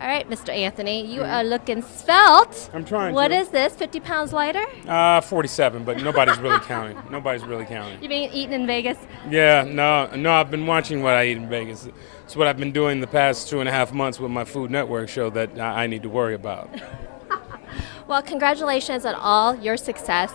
All right, Mr. Anthony, you are looking svelte. I'm trying What to. is this, 50 pounds lighter? 47, but nobody's really counting. Nobody's really counting. You mean eating in Vegas? Yeah, no, I've been watching what I eat in Vegas. It's what I've been doing the past 2.5 months with my Food Network show that I need to worry about. Well, congratulations on all your success.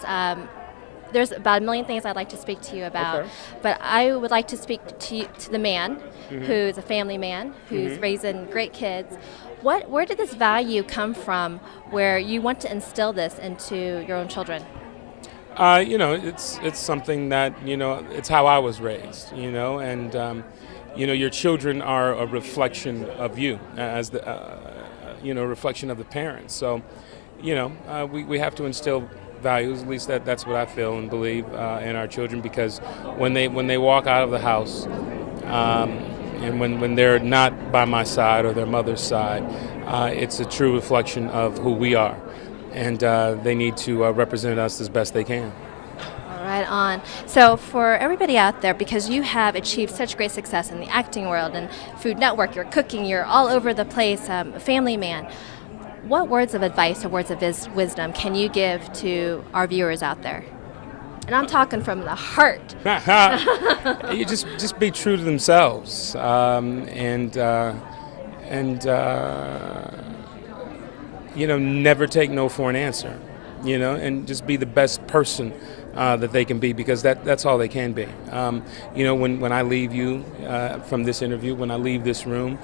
There's about a million things I'd like to speak to you about, Okay. but I would like to speak to the man who's a family man, who's raising great kids. Where did this value come from where you want to instill this into your own children? It's something that, it's how I was raised, and, your children are a reflection of you as the, reflection of the parents. So, we have to instill values, at least that's what I feel and believe in our children, because when they walk out of the house, and when they're not by my side or their mother's side, it's a true reflection of who we are, and they need to represent us as best they can. Right on. So for everybody out there, because you have achieved such great success in the acting world and Food Network, you're cooking, you're all over the place, a family man, what words of advice or words of wisdom can you give to our viewers out there? And I'm talking from the heart. You just be true to themselves, and never take no for an answer, and just be the best person that they can be, because that's all they can be. When I leave you from this interview, when I leave this room,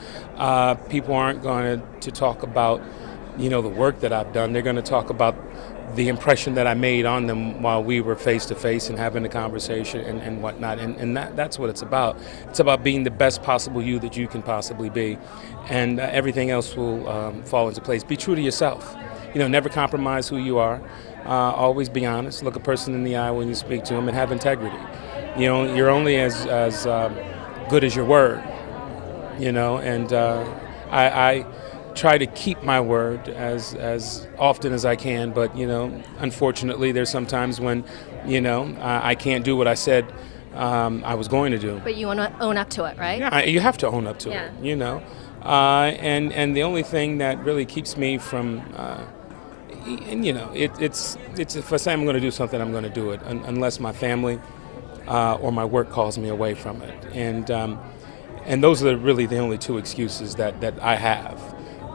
people aren't going to talk about the work that I've done. They're going to talk about the impression that I made on them while we were face to face and having a conversation and whatnot. And that's what it's about. It's about being the best possible you that you can possibly be, and everything else will fall into place. Be true to yourself. Never compromise who you are. Always be honest. Look a person in the eye when you speak to them, and have integrity. You're only as good as your word. And I try to keep my word as often as I can, but unfortunately there's sometimes when I can't do what I said I was going to do. But you want to own up to it, right? Yeah, you have to own up to Yeah. it. And the only thing that really keeps me from it's if I say I'm going to do something, I'm going to do it, unless my family or my work calls me away from it. And those are really the only two excuses that I have.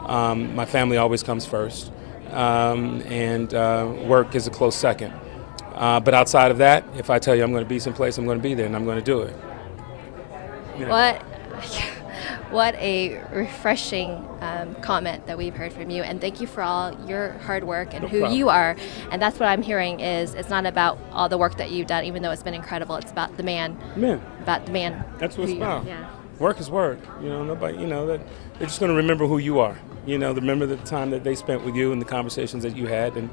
My family always comes first, and work is a close second. But outside of that, if I tell you I'm going to be someplace, I'm going to be there, and I'm going to do it. What a refreshing comment that we've heard from you, and thank you for all your hard work and who you are. And that's what I'm hearing is it's not about all the work that you've done, even though it's been incredible. It's about the man. About the man. That's what it's about. Yeah. Work is work. Nobody. That they're just going to remember who you are. Remember the time that they spent with you and the conversations that you had, and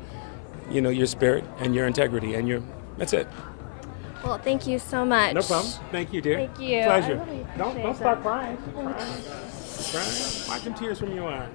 your spirit and your integrity and that's it. Well, thank you so much. No problem. Thank you, dear. Thank you. Pleasure. I really Don't appreciate start that. crying. Keep crying. Wipe them tears from your eyes.